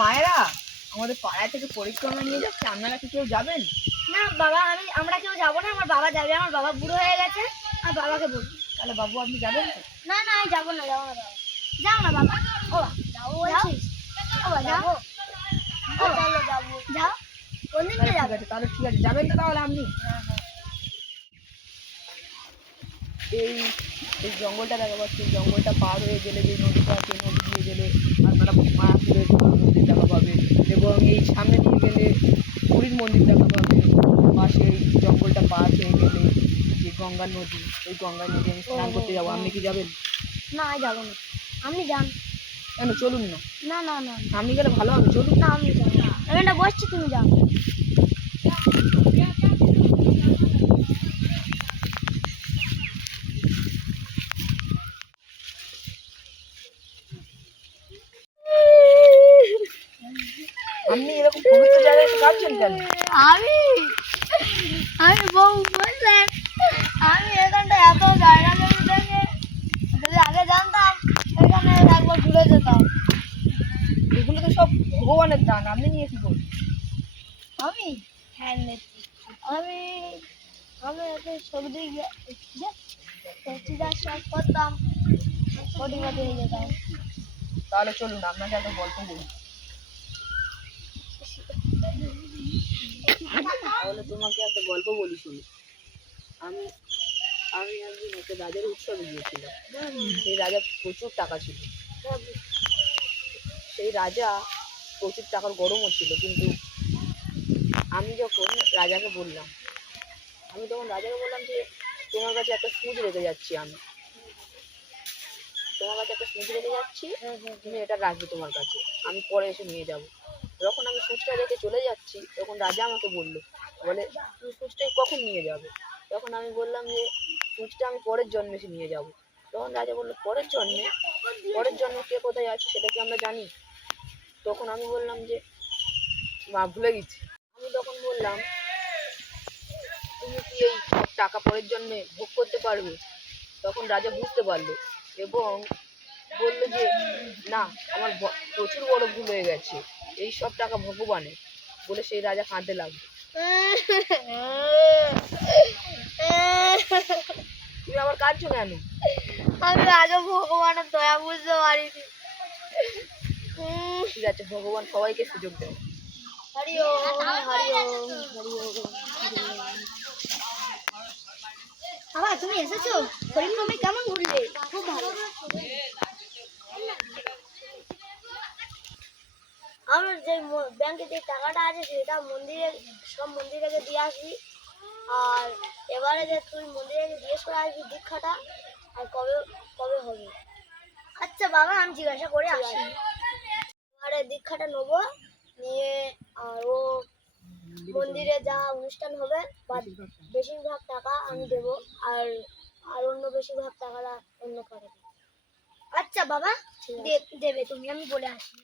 মায়েরা আমাদের পাড়া থেকে পরিক্রমা নিয়ে যাচ্ছে, আপনারা কি কেউ যাবেন? না বাবা, আমরা কেউ যাবো না। আমার বাবা যাবে, আমার বাবা বুড়ো হয়ে গেছে। আর বাবাকে বলবি। তাহলে বাবু আপনি যাবেন তো? না না, আমি যাবো না বাবা। যাও না বাবা। ও যাও বলছিস? ও যাও। ও চলো যাবো। যাও। কোন দিনকে ঠিক যাবে? আছে, তাহলে ঠিক আছে, যাবেন তো তাহলে আপনি? এই এই জঙ্গলটা দেখা পাচ্ছি, জঙ্গলটা পার হয়ে গেলে যে নদীটা আছে, নদী দিয়ে গেলে আপনারা মায়াপুরের মন্দির দেখা পাবেন, এবং এই সামনে দিয়ে গেলে পুরীর মন্দির দেখা পাবেন। পাশে এই জঙ্গলটা পার হয়ে গেলে যে গঙ্গা নদী, ওই গঙ্গা নদী আমি স্নান করতে যাবো। আপনি কি যাবেন? না, আমি যাবো না। আপনি যান। কেন, চলুন না। না না না, আপনি গেলে ভালো হবে, চলুন। না আমি যাবো না। আমি এটা বসছি, তুমি যাও। আপনি এরকম পবিত্র জায়গায় কাঁদছেন কেন? আমি আমি বউ বললেন, আমি এখানটা এত জায়গা জমি থেকে যদি আগে জানতাম এখানে একবার ঘুরে যেতাম। এগুলো তো সব ভগবানের দান, আপনি নিয়ে কি করবেন? আমি হ্যাঁ নেছি। আমি আমি এত সবজি সবজি চাষ করতাম, কোটি কোটি হয়ে যেতাম। তাহলে চলুন, আপনাকে একটা গল্প বলি। তাহলে তোমাকে একটা গল্প বলি, শুনি। আমি আমি একদিন একটা রাজার উৎসবে গিয়েছিলাম। সেই রাজার প্রচুর টাকা ছিল। সেই রাজা প্রচুর টাকার গরমও ছিল, কিন্তু আমি যখন রাজাকে বললাম আমি তখন রাজাকে বললাম যে তোমার কাছে একটা সুচ রেখে যাচ্ছি, তোমার কাছে একটা সুচ রেখে যাচ্ছি, তুমি এটা রাখবে তোমার কাছে, আমি পরে এসে নিয়ে যাব। যখন আমি সুচটা রেখে চলে যাচ্ছি, তখন রাজা আমাকে বললো, বলে তুমি সুচটাই কখন নিয়ে যাবে? তখন আমি বললাম যে সুচটা আমি পরের জন্মে এসে নিয়ে যাব। তখন রাজা বললো, পরের জন্মে? পরের জন্মে কে কোথায় আছে সেটা কি আমরা জানি? তখন আমি বললাম যে মা, ভুলে গেছি। আমি তখন বললাম, তুমি কি এই সব টাকা পরের জন্মে ভোগ করতে পারবে? তখন রাজা বুঝতে পারলো এবং বললো যে না, আমার প্রচুর বড় ভুল হয়ে গেছে, এই সব টাকা ভগবানের। বলে সেই রাজা কাঁদতে লাগলো। তুমি আবার কাঁদছো কেন? আমি আজও ভগবানের দয়া বুঝতে পারিনি। ঠিক আছে, ভগবান সবাইকে সুযোগ দেয়। হরি ওম হরি ওম হরি ওম। বাবা তুমি এসেছো? পরিক্রমে কেমন ঘুরলে? খুব ভালো। আমার যে ব্যাংকে যে টাকাটা আছে সেটা মন্দিরে, সব মন্দিরে দিয়ে আসবি। আর এবারে যে তুই মন্দিরে জিজ্ঞেস করে আসবি দীক্ষাটা আর কবে কবে হবে। আচ্ছা বাবা, আমি জিজ্ঞাসা করে আসি। এবারে দীক্ষাটা নেবো, নিয়ে আর ও মন্দিরে যা অনুষ্ঠান হবে বা বেশিরভাগ টাকা আমি দেবো, আর আর অন্য বেশিরভাগ টাকাটা অন্য কারো। আচ্ছা বাবা, দেবে তুমি, আমি বলে আসি।